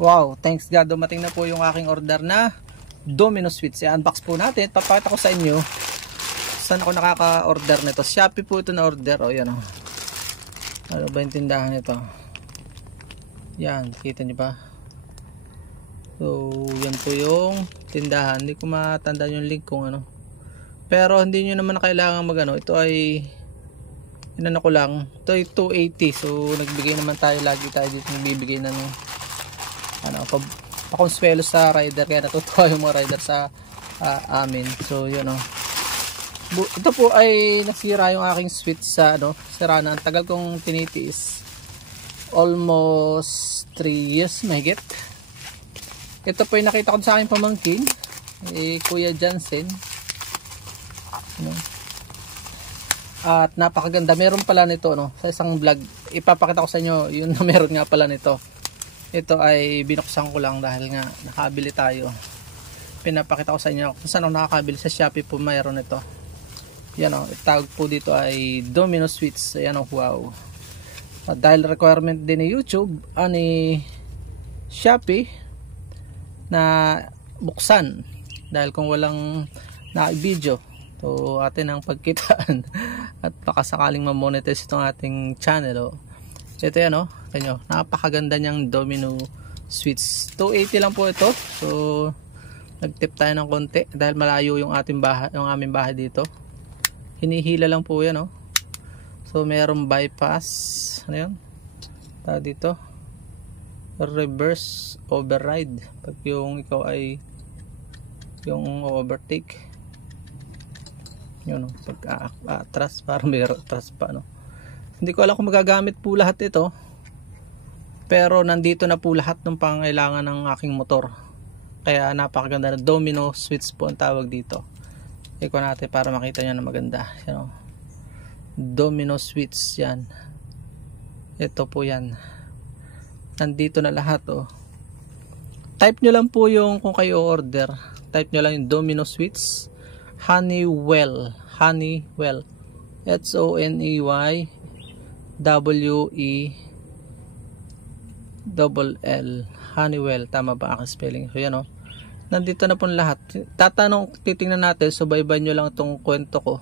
Wow, thanks God, dumating na po yung aking order na domino sweets. I-unbox po natin. Papakita ko sa inyo saan ako nakaka-order nito. Shopee po ito na order. O yan o. Ano ba yung tindahan nito? Yan, kita nyo ba? So, yan po yung tindahan. Hindi ko matandaan yung link kung ano. Pero hindi nyo naman kailangan magano. Ito ay inano ko lang. Ito ay 280. So, nagbigay naman tayo. Lagi tayo dito nagbibigay ng ano, pakonsuelo sa rider. Kaya natutuwa yung mga rider sa amin. So, yun o. Ito po ay nasira yung aking switch sa ano. Sira na. Ang tagal kong tinitiis. Almost 3 years mahigit. Ito po ay nakita ko sa aking pamangkin. Kuya Jansen. Ano? At napakaganda. Meron pala nito no, sa isang vlog. Ipapakita ko sa inyo yun na meron nga pala nito. Ito ay binuksan ko lang dahil nga nakabili tayo. Pinapakita ko sa inyo kung saan ako nakakabili. Sa Shopee po mayroon ito. Yan o, tawag po dito ay domino sweets. Ayan o, wow. At dahil requirement din ni YouTube ni Shopee na buksan, dahil kung walang na-video to atin ang pagkitaan at baka sakaling ma-monetize itong ating channel. Ito yan o, kanyo, napakaganda niyang domino sweets. 280 lang po ito. So nagtip tayo ng konti dahil malayo yung ating bahay, yung aming bahay dito. Hinihila lang po yan o. So mayroong bypass, ano yun tawag dito, reverse override pag yung ikaw ay yung overtake yun o, pag atras, parang may atras pa no. Hindi ko alam kung magagamit po lahat ito, pero nandito na po lahat ng pangailangan ng aking motor. Kaya napakaganda na domino switch po ang tawag dito. Ikuha natin para makita nyo na maganda. Yan o, domino switch yan. Ito po yan. Nandito na lahat o. Type nyo lang po yung kung kayo order. Type nyo lang yung domino switch. Honeywell. Honeywell. H-O-N-E-Y-W-E-L-L. Honeywell. Tama ba aking spelling? So yan o. Nandito na po lahat. Titingnan natin. Subaybayan nyo lang itong kwento ko.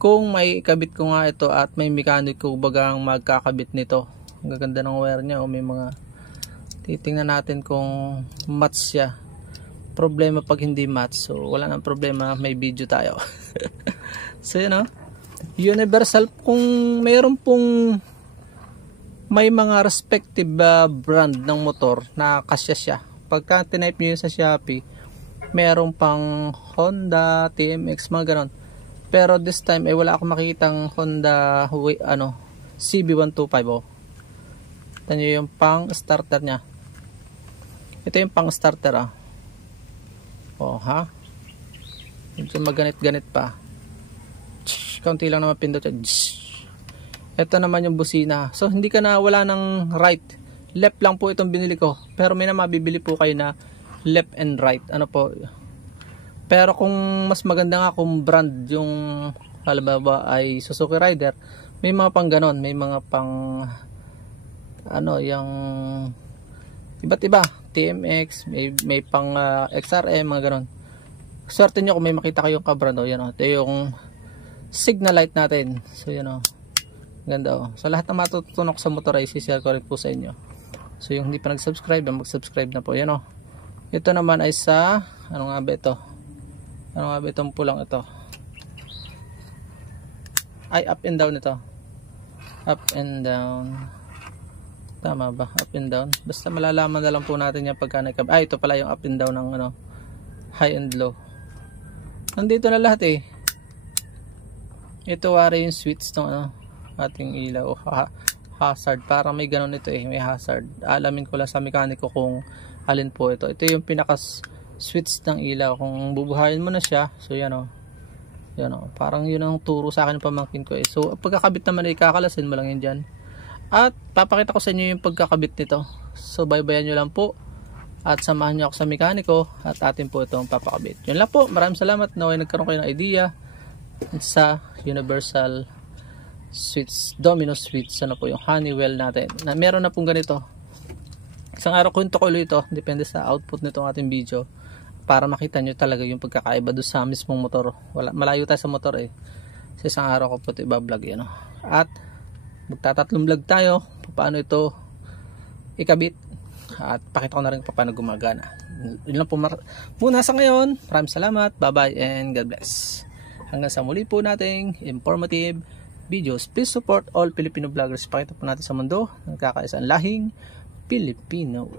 Kung may ikabit ko nga ito at may mekaniko bagang magkakabit nito. Ang gaganda ng wire niya. O may mga titingnan natin kung match siya. Problema pag hindi match. So wala nang problema. May video tayo. So yun o. Universal. Kung mayroon pong may mga respective brand ng motor na kasya siya. Pagka tinype nyo yun sa Shopee, meron pang Honda, TMX, mga ganon. Pero this time ay wala akong makikitang Honda CB125 oh. Ito nyo yung pang starter nya. Ito yung pang starter ah. Oh ha. Medyo maganit-ganit pa. Kaunti lang naman pindot. Ito naman yung busina. So hindi ka na wala ng right. Left lang po itong binili ko. Pero may na mabibili po kayo na left and right. Ano po. Pero kung mas maganda nga kung brand yung halimbawa ay Suzuki Rider, may mga pang ganon, may mga pang ano yung iba't iba, TMX, may pang XRM, mga ganon. Swerte nyo kung may makita kayong kabrand o yan o. Ito yung signal light natin. So yan o. Ganda o. So lahat na matutunan ko sa motor ay share ko rin po sa inyo. So yung hindi pa nag-subscribe, mag-subscribe na po. Yan o. Ito naman ay sa ano nga ba ito? Ano nga ba itong pulang ito? Ay, up and down ito. Up and down. Tama ba? Up and down. Basta malalaman na lang po natin yung pagka nakab. Ay, ito pala yung up and down ng ano, high and low. Nandito na lahat eh. Ito wari yung switch ng ano, ating ilaw. Hazard. Parang may ganun ito eh. May hazard. Alamin ko lang sa mekaniko kung alin po ito. Ito yung pinaka switch ng ilaw. Kung bubuhayin mo na siya, so yan o. Yan o. Parang yun ang turo sa akin ng pamangkin ko eh. So pagkakabit naman ay kakalasin mo lang yun dyan. At papakita ko sa inyo yung pagkakabit nito. So baybayan nyo lang po. At samahan nyo ako sa mekaniko. At atin po itong papakabit. Yun lang po. Maraming salamat. Naway nagkaroon kayo ng idea sa universal switch, domino switch. Ano po yung Honeywell natin. Na meron na pong ganito. Isang araw kwento ko ulit ito, depende sa output nitong ating video, para makita nyo talaga yung pagkakaiba doon sa mismong motor. Malayo tayo sa motor eh. Sa isang araw ko po ito i-vlog yan. At magtatatlong vlog tayo paano ito ikabit, at pakita ko na rin paano gumagana. Yun lang po muna sa ngayon. Maraming salamat, bye bye and God bless. Hanggang sa muli po nating informative videos. Please support all Filipino vloggers. Pakita po natin sa mundo ng kakaisang lahing Pilipino.